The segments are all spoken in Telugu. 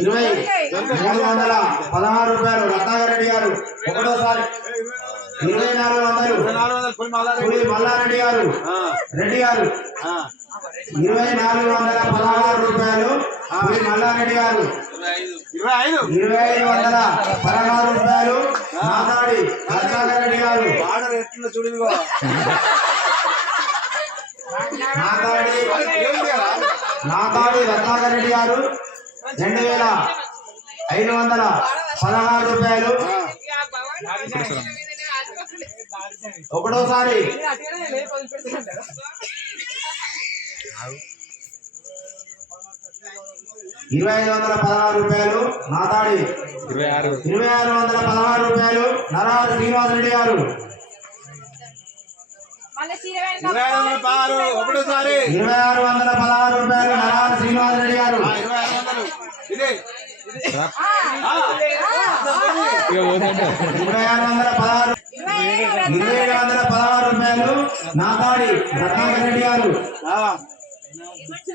ఇరవై మూడు వందల పదహారు రూపాయలు రత్నాకర్ రెడ్డి గారు ఒకటోసారి ఇరవై నాలుగు వందలు పులి మల్లారెడ్డి. గారు రెడ్డి గారు. ఇరవై నాలుగు వందల పదహారు రూపాయలు పులి మల్లారెడ్డి గారు ఇరవై ఐదు వందల పదహారు రూపాయలు మాట్లాడి రత్నాకర్ రెడ్డి గారు ఆర్డర్ ఎట్లుందో చూడు. మాట్లాడి రత్నాకర్ రెడ్డి గారు రెండు వేల ఐదు వందల పదహారు రూపాయలు. ఒకటోసారి ఇరవై ఐదు వందల పదహారు రూపాయలు. నాతాడి. ఇరవై ఆరు. ఇరవై ఆరు వందల పదహారు రూపాయలు. నరారు శ్రీనివాసరెడ్డి గారు. ఇరవై ఐదు వందల పదహారు ఒకటోసారి. ఇరవై ఆరు వందల పదహారు రూపాయలు నరారు శ్రీనివాసరెడ్డి గారు. ఆ, ఇరవై ఆరు వందలు. ఇది. ఇరవై ఆరు వందల పదహారు. ఇరవై ఏడు వందల పదహారు రూపాయలు నాతాడి రత్నాకర్ రెడ్డి గారు.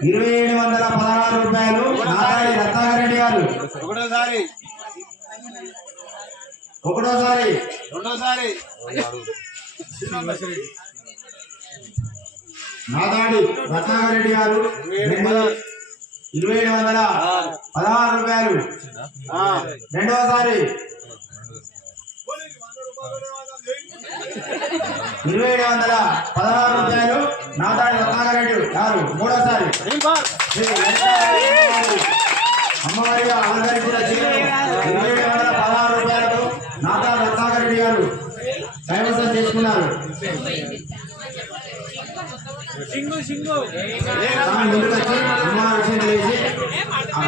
ఇరవై ఏడు వందల పదహారు రూపాయలు నాతాడి రత్నాకర్ రెడ్డి గారు. ఒకటోసారి. ఒకటోసారి. రెండోసారి. నాతాడి రత్నాకర్ రెడ్డి గారు రెండు ఇరవై ఏడు వందల పదహారు రూపాయలు. రెండవసారి. ఇరవై ఏడు వందల పదహారు రూపాయలు నాతాడి రత్నాకర్ రెడ్డి గారు మూడోసారి ఏం బార్? శ్రీ వెంకటేశ్వర అమ్మవారిగా అలంకరించిన చీరలు ఇరవై ఏడు వందల పదహారు రూపాయలకు నాతా రత్నాకర్ రెడ్డి గారు కైవసం చేసుకున్నారు ఆమె ముందుకు వచ్చి అమ్మవారి విషయం తెలిసి ఆ చీర చీర తీసుకున్నారు ఏ, మడిచి మడత పెట్టు.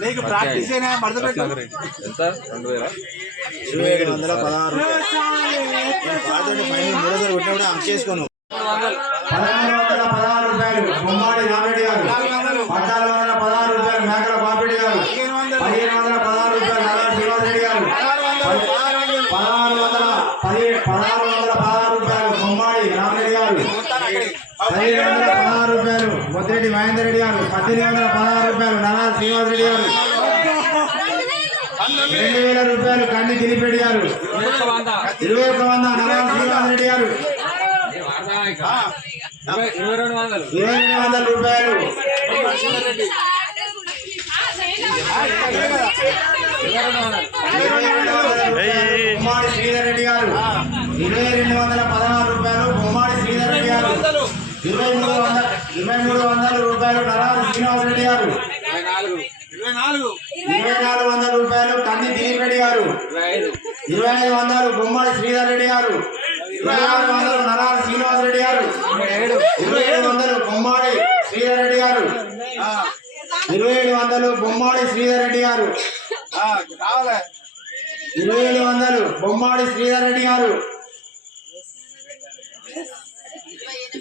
నీకు ప్రాక్టీస్ అయినా మడత ఎంత రెండు వేల ఇరవై ఏడు వందల పదహారు మూడోసారి కొట్టినప్పుడు చేసుకోను పదకొండు వందల పదహారు రూపాయలు బొమ్మాడి రామిరెడ్డి గారు పద్నాలుగు వందల పదహారు రూపాయలు మేకల బాపిరెడ్డి గారు పదిహేను వందల పదహారు రూపాయలు నారాయణ శ్రీనివాసరెడ్డి గారు పదహారు వందల పదిహేడు పదహారు వందల పదహారు రూపాయలు బొమ్మాడి రామిరెడ్డి గారు పదిహేను వందల పదహారు రూపాయలు మొద్రెడ్డి మహేందర్ రెడ్డి గారు పద్దెనిమిది వందల పదహారు రూపాయలు నారాయణ శ్రీనివాసరెడ్డి గారు రెండు వేల రూపాయలు కంది దిలీపెడ్డి గారు. ఇరవై ఒక వంద. నారాయణ శ్రీనివాసరెడ్డి గారు. ఇరవై రెండు వందలు. ఇరవై రెండు వందల రూపాయలు. బొమ్మాడి శ్రీధర్ రెడ్డి గారు. ఇరవై రెండు వందల పదహారు రూపాయలు బొమ్మాడి శ్రీధర్ రెడ్డి గారు. ఇరవై మూడు వందల ఇరవై మూడు వందల రూపాయలు నరారు శ్రీనివాస రెడ్డి గారు. ఇరవై నాలుగు. వందల రూపాయలు కంది దిలీప్ రెడ్డి గారు. ఇరవై ఐదు వందలు బొమ్మాడి శ్రీధర్ రెడ్డి గారు. ఇరవై ఆరు వందలు నరారు శ్రీనివాస రెడ్డి గారు. ఇరవై ఏడు వందలు బొమ్మాడి శ్రీధర్ రెడ్డి గారు. ఇరవై ఏడు వందలు బొమ్మాడి శ్రీధర్ రెడ్డి గారు. ఇరవై ఏడు వందలు బొమ్మాడి శ్రీధర్ రెడ్డి గారు.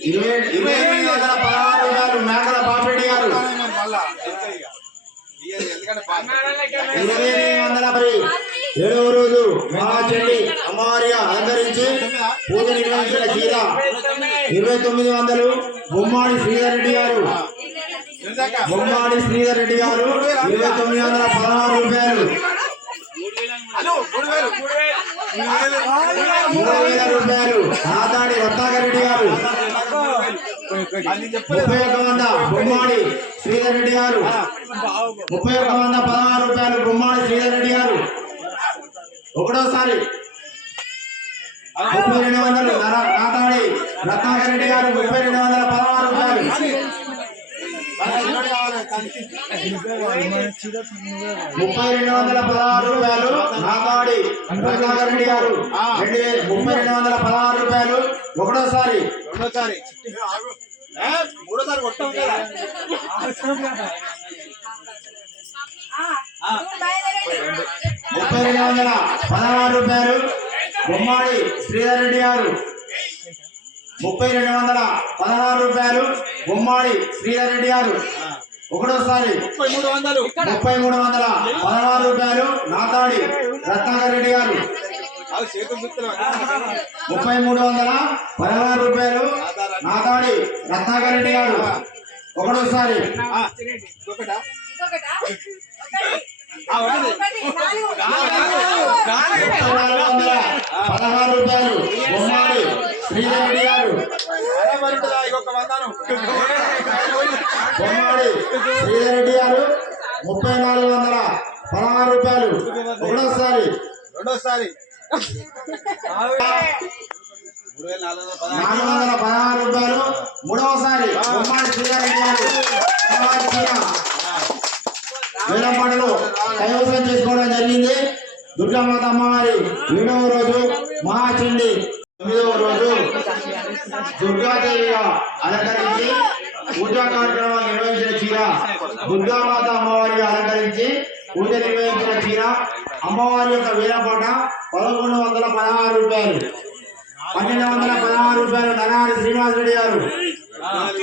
ఇరవై ఇరవై ఎనిమిది వందల పదహారు రూపాయలు మేకల బాపిరెడ్డి గారు. ఇరవై ఎనిమిది వందల పది. ఏడవ రోజు మహాచెల్లి అమ్మవారిగా అలంకరించి పూజ నిర్వహించిన చీర. ఇరవై తొమ్మిది వందలు బొమ్మాడి శ్రీధర్ రెడ్డి గారు? బొమ్మాడి శ్రీధర్ రెడ్డి గారు. ఇరవై తొమ్మిది వందల పదహారు రూపాయలు. మూడు వేలు. రూపాయలు. నాతాడి రత్నాకర్ రెడ్డి గారు. ముప్పై ఒక వంద బొమ్మాడి శ్రీధర్ రెడ్డి గారు. ముప్పై ఒక వంద పదహారు రూపాయలు బొమ్మాడి శ్రీధర్ రెడ్డి గారు. ఒకటోసారి. ముప్పై రెండు వందలు. నాతాడి రత్నాకర్ రెడ్డి గారు ముప్పై రెండు వందల పదహారు రూపాయలు. ముప్పై రెండు వందల పదహారు రూపాయలు. నాతాడి రత్నాకర్ రెడ్డి గారు. రెండు ముప్పై రెండు వందల పదహారు రూపాయలు. ఒకటోసారి. రెండోసారి మూడోసారి కొట్టాం కదా. ముప్పై రెండు వందల పదహారు రూపాయలు బొమ్మాడి శ్రీధర్ రెడ్డి గారు. ముప్పై రెండు వందల పదహారు రూపాయలు బొమ్మాడి శ్రీధర్ రెడ్డి గారు. ఒకటోసారి ముప్పై మూడు వందలు ముప్పై మూడు వందల పదహారు రూపాయలు నాతాడి రత్నాకర్ రెడ్డి గారు ముప్పై మూడు వందల పదహారు రూపాయలు నాతాడి రత్నాకర్ రెడ్డి గారు ఒకటోసారి. పదహారు రూపాయలు. బొమ్మాడి శ్రీధర్ రెడ్డి గారు. శ్రీధర్ రెడ్డి గారు ముప్పై నాలుగు వందల పదహారు రూపాయలు. ఒకటోసారి. రెండోసారి. నాలుగు వందల పదహారు రూపాయలు. మూడవసారి బొమ్మాడి శ్రీధర్ గారు. బొమ్మాడి కైవసం చేసుకోవడం జరిగింది. దుర్గామాత అమ్మవారి ఏడవ రోజు మహాచండి. తొమ్మిదవ రోజు దుర్గాదేవిగా అలంకరించి పూజా కార్యక్రమాలు నిర్వహించిన చీర దుర్గామాత అమ్మవారిగా అలంకరించి పూజ నిర్వహించిన చీర అమ్మవారి యొక్క వేలంపాట పదకొండు వందల పదహారు రూపాయలు. పన్నెండు వందల పదహారు రూపాయలు నరహారి శ్రీనివాసరెడ్డి గారు.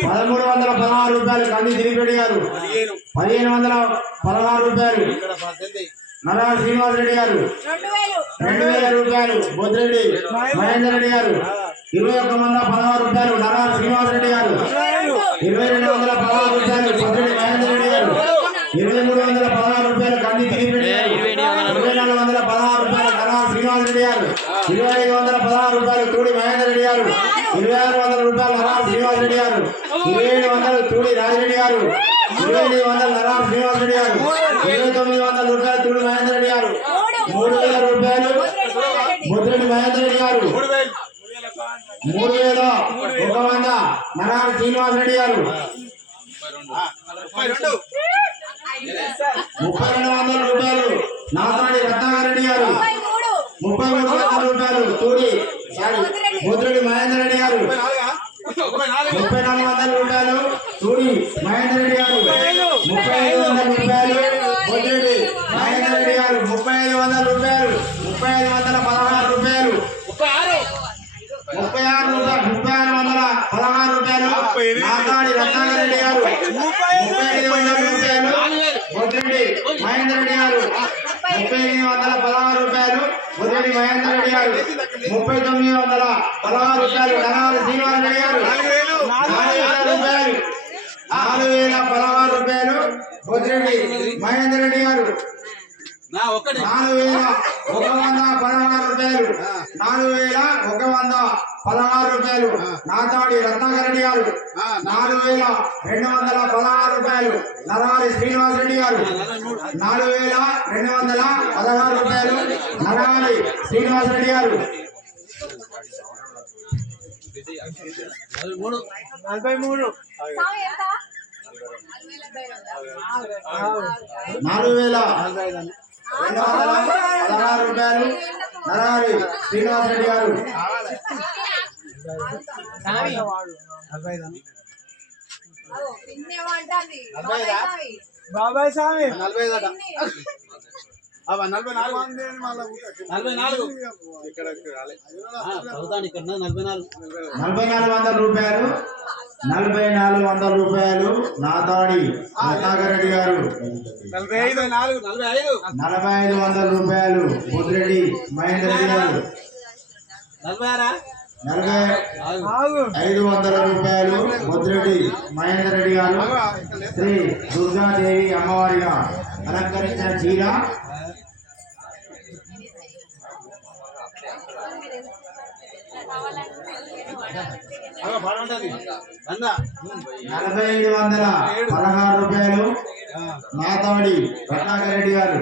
పదమూడు వందల పదహారు రూపాయలు కంది దిలీపెడ్డి గారు. పదిహేను. వందల పదహారు రూపాయలు పద్దెనిమిది. నరహారి శ్రీనివాసరెడ్డి గారు. రెండు వేలు. రూపాయలు బొద్రెడ్డి మహేందర్ రెడ్డి గారు. ఇరవై ఒక్క వందల పదహారు రూపాయలు నరహారి శ్రీనివాసరెడ్డి గారు. ఇరవై రెండు వందల పదహారు రూపాయలు బొద్రెడ్డి మహేందర్ రెడ్డి గారు. ఇరవై మూడు వందల పదహారు రూపాయలు కంది దిలీపెడ్డి గారు. ఇరవై నాలుగు వందల పదహారు రూపాయలు నరహారి శ్రీనివాసరెడ్డి గారు ఇరవై ఐదు వందల పదహారు రూపాయలు తూడి మహేందర్ రెడ్డి గారు. ఇరవై ఆరు వందల రూపాయలు నరహారి శ్రీనివాసరెడ్డి గారు. ఇరవై ఏడు వందలు తూడి రాజిరెడ్డి గారు. ఇరవై ఎనిమిది వందలు నరహారి శ్రీనివాసరెడ్డి గారు. ఇరవై తొమ్మిది వందల రూపాయలు తూడి మహేందర్ రెడ్డి గారు. మూడు వేల రూపాయలు ముద్రెడ్డి మహేందర్ రెడ్డి గారు. మూడు వేల ఒక వంద నరహారి శ్రీనివాసరెడ్డి గారు. ముప్పై రెండు వందల రూపాయలు నాతాడి రత్నాకర్ రెడ్డి గారు. ముప్పై మూడు ముప్పై మూడు వందల రూపాయలు తూడి సారీ ముద్రెడ్డి మహేందర్ రెడ్డి గారు. ముప్పై నాలుగు ముప్పై నాలుగు వందల రూపాయలు తూడి మహేందర్ రెడ్డి గారు. ముప్పై ఐదు వందల రూపాయలు ముద్రెడ్డి మహేందర్ రెడ్డి గారు. ముప్పై ఐదు వందల రూపాయలు ముప్పై ఐదు వందల పదహారు రూపాయలు. ముప్పై ఆరు ముప్పై ఆరు రూపాయలు ముప్పై ఆరు వందల పదహారు రూపాయలు నాగాడి రత్నాకర్ రెడ్డి గారు. ముప్పై ఐదు వందల రూపాయలు ముద్రెడ్డి మహేందర్ రెడ్డి గారు. ముప్పై ఎనిమిది వందల పదహారు మహేందర్ రెడ్డి గారు ముప్పై తొమ్మిది వందల పదహారు రూపాయలు. ననాలి శ్రీనివాస్ రెడ్డి గారు నాలుగు వేల. రూపాయలు నాలుగు వేల పదహారు రూపాయలు. మహేందర్ రెడ్డి గారు. నాలుగు వేల ఒక వంద పదహారు రూపాయలు. నాలుగు వేల ఒక వంద పదహారు రూపాయలు. నాతాడి రత్నాకర్ రెడ్డి గారు. నాలుగు వేల రెండు వందల పదహారు రూపాయలు. నరహారి శ్రీనివాస్ రెడ్డి గారు. నాలుగు వేల రెండు వందల పదహారు రూపాయలు. నరహారి శ్రీనివాస్ రెడ్డి గారు. నలభై మూడు? నాలుగు వేల రెండు వందల పదహారు రూపాయలు. నరహారి శ్రీనివాస్ రెడ్డి గారు. బాబాయ్ స్వామి. నలభై నలభై నాలుగు. నలభై నాలుగు. ఇక్కడ. ఇక్కడ నలభై నాలుగు. నలభై నాలుగు వందల రూపాయలు. నలభై నాలుగు వందల రూపాయలు నాతాడి రత్నాకర్ రెడ్డి గారు. నలభై ఐదు. నాలుగు నలభై ఐదు. నలభై ఐదు వందల రూపాయలు బుద్రెడ్డి మహేందర్ రెడ్డి గారు. నలభై ఆరా? నలభై ఐదు వందల రూపాయలు బుద్రెడ్డి మహేందర్ రెడ్డి గారు. శ్రీ దుర్గాదేవి అమ్మవారిగా అలంకరించిన చీర నలభై ఐదు వందల పదహారు రూపాయలు నాతాడి రత్నాకర్ రెడ్డి గారు.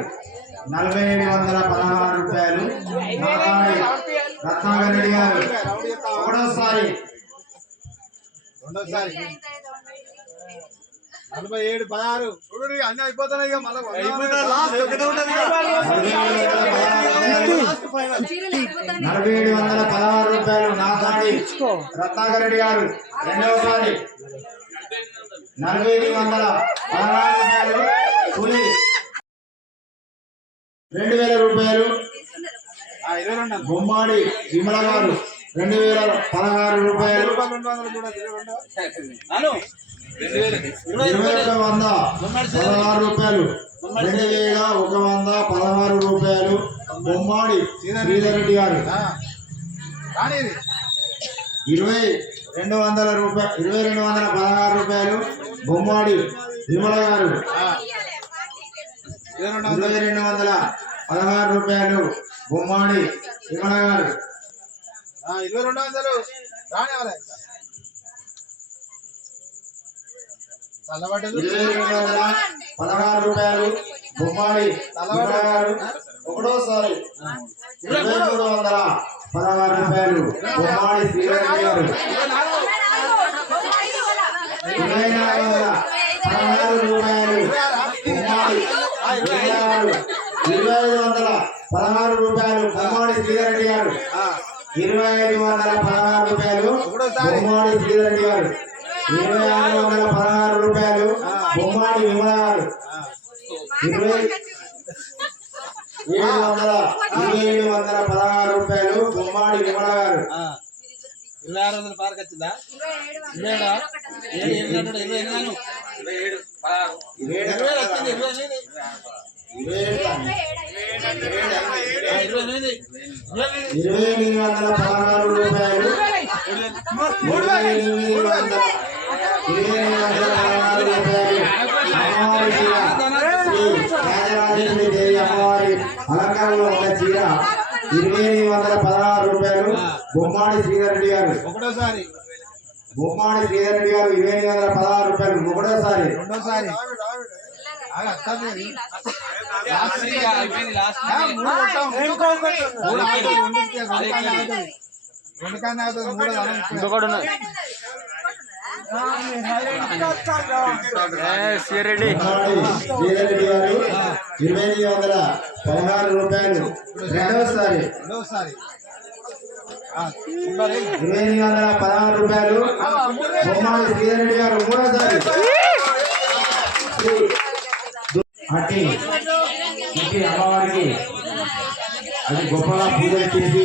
నలభై ఏడు వందల పదహారు రూపాయలు నాతాడి రత్నాకర్ రెడ్డి గారు. ఒకటోసారి రెండోసారి. నలభై ఏడు పదహారు చూడు అన్ని అయిపోతున్నాయి ఇక మళ్ళీ లాస్ట్ ఒకటే ఉంటది నలభై ఏడు వందల పదహారు రూపాయలు. నాతాడి రత్నాకర్ రెడ్డి గారు రెండవసారి నలభై ఎనిమిది వందల పదహారు రూపాయలు. కూలి రెండు వేల రూపాయలు. బొమ్మాడి విమల గారు రెండు వేల పదహారు రూపాయలు. ఇరవై ఒక వంద పదహారు రూపాయలు. రెండు వేల ఒక వంద పదహారు రూపాయలు. బొమ్మాడి శ్రీధర్ రెడ్డి గారు. ఇరవై రెండు వందల రూపాయలు ఇరవై రెండు వందల పదహారు రూపాయలు. బొమ్మాడి విమల గారు. ఇరవై రెండు వందలు. ఇరవై రెండు వందల పదహారు రూపాయలు. బొమ్మాడి విమల గారు. ఇరవై రెండు వందలు. రాని పదహారు రూపాయలు. బొమ్మాడి విమల ఒకటోసారి ఇరవై మూడు వందల పదహారు రూపాయలు. బొమ్మాడి శ్రీధర్ గారు ఇరవై నాలుగు వందల పదహారు రూపాయలు. బొమ్మాడి ఇరవై ఐదు వందల పదహారు రూపాయలు. బొమ్మాడి శ్రీధర్ ఇరవై ఐదు వందల పదహారు రూపాయలు. బొమ్మాడి శ్రీధరెడ్డి గారు. ఇరవై ఆరు వందల పదహారు రూపాయలు. బొమ్మాడి విమల గారు ఇరవై ఏడు వందల ఇరవై ఏడు వందల పదహారు రూపాయలు. బొమ్మాడి విమల గారు. ఇరవై ఆరు వందల పార్క్ వచ్చిందా? ఇరవై ఏడా? ఏడు ఇరవై అను. ఇరవై ఏడు ఇరవై ఏడు వచ్చింది ఇరవై ఏడు. ఆ, ఇరవై ఇరవై ఎనిమిది వందల పదహారు రూపాయలు ఇరవై ఎనిమిది వందల ఇరవై ఎనిమిది వందల పదహారు రూపాయలు అమ్మవారి చీర శ్రీ రాజరాజేశ్వరి దేవి అమ్మవారి అలంకారంలో ఉన్న చీర ఇరవై ఎనిమిది వందల పదహారు రూపాయలు బొమ్మాడి శ్రీధర్ రెడ్డి గారు ఒకటోసారి బొమ్మాడి శ్రీధర్ రెడ్డి గారు ఇరవై ఎనిమిది వందల పదహారు రూపాయలు. ఒకటోసారి. రెండోసారి. ఇంకొకటి ఉన్నది. ఇరవై ఎనిమిది వందల పదహారు రూపాయలు రెండవసారి. ఇరవై ఎనిమిది వందల పదహారు రూపాయలు. బొమ్మాడి శ్రీధర్ రెడ్డి గారు మూడోసారి. దు- అట్టి అమ్మవారికి అది గొప్పగా పూజలు చేసి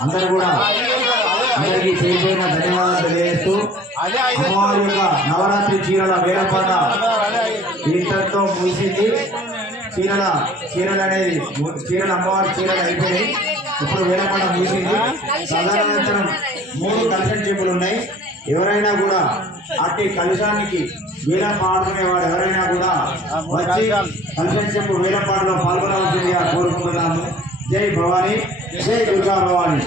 అందరూ కూడా అందరికీ చేరిపోయిన ధన్యవాదాలు తెలియజేస్తూ అమ్మవారి యొక్క నవరాత్రి చీరల వేలపాట ఇంతటితో ముగిసింది. చీరల చీరలు అనేది చీరలు అమ్మవారి చీరలు అయిపోయినాయి. ఇప్పుడు వేలపాట ముగిసింది. తదనంతరం మూడు కలశం చెప్పులు ఉన్నాయి. ఎవరైనా కూడా అట్టి కలశానికి వేలం పాడుకునేవాడు ఎవరైనా కూడా వచ్చి కలశం వేల పాటలో పాల్గొనవలసిందిగా కోరుకుంటున్నాము. జై భవానీ జై దుర్గా భవానీ.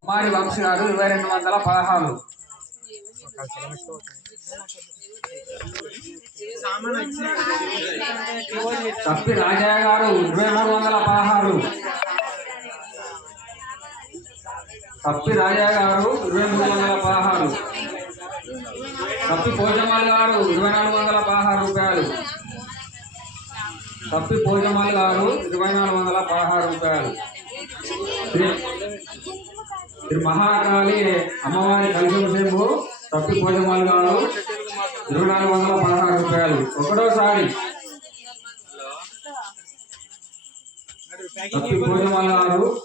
కుమారి వంశీ గారు ఇరవై రెండు వందల పదహారు. తప్పి రాజయ్య గారు ఇరవై మూడు వందల పదహారు. తప్పి రాజా గారు ఇరవై మూడు వందల పదహారు. తప్పి పోజమాల్ గారు ఇరవై నాలుగు వందల పదహారు రూపాయలు. తప్పి పోజమాల్ గారు ఇరవై నాలుగు వందల పదహారు రూపాయలు. శ్రీ మహాకాళి అమ్మవారి కలిసి తప్పి పోజమాల్ గారు ఇరవై నాలుగు వందల పదహారు రూపాయలు. ఒకటోసారి. తప్పి పోజమాల్ గారు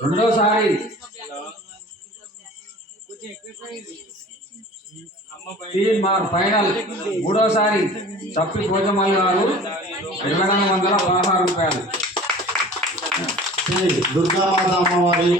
రెండోసారి. తీన్ మార్ ఫైనల్. మూడోసారి తప్పి పోజమాల్ గారు ఇరవై నాలుగు వందల పదహారు రూపాయలు. శ్రీ దుర్గామాత అమ్మవారి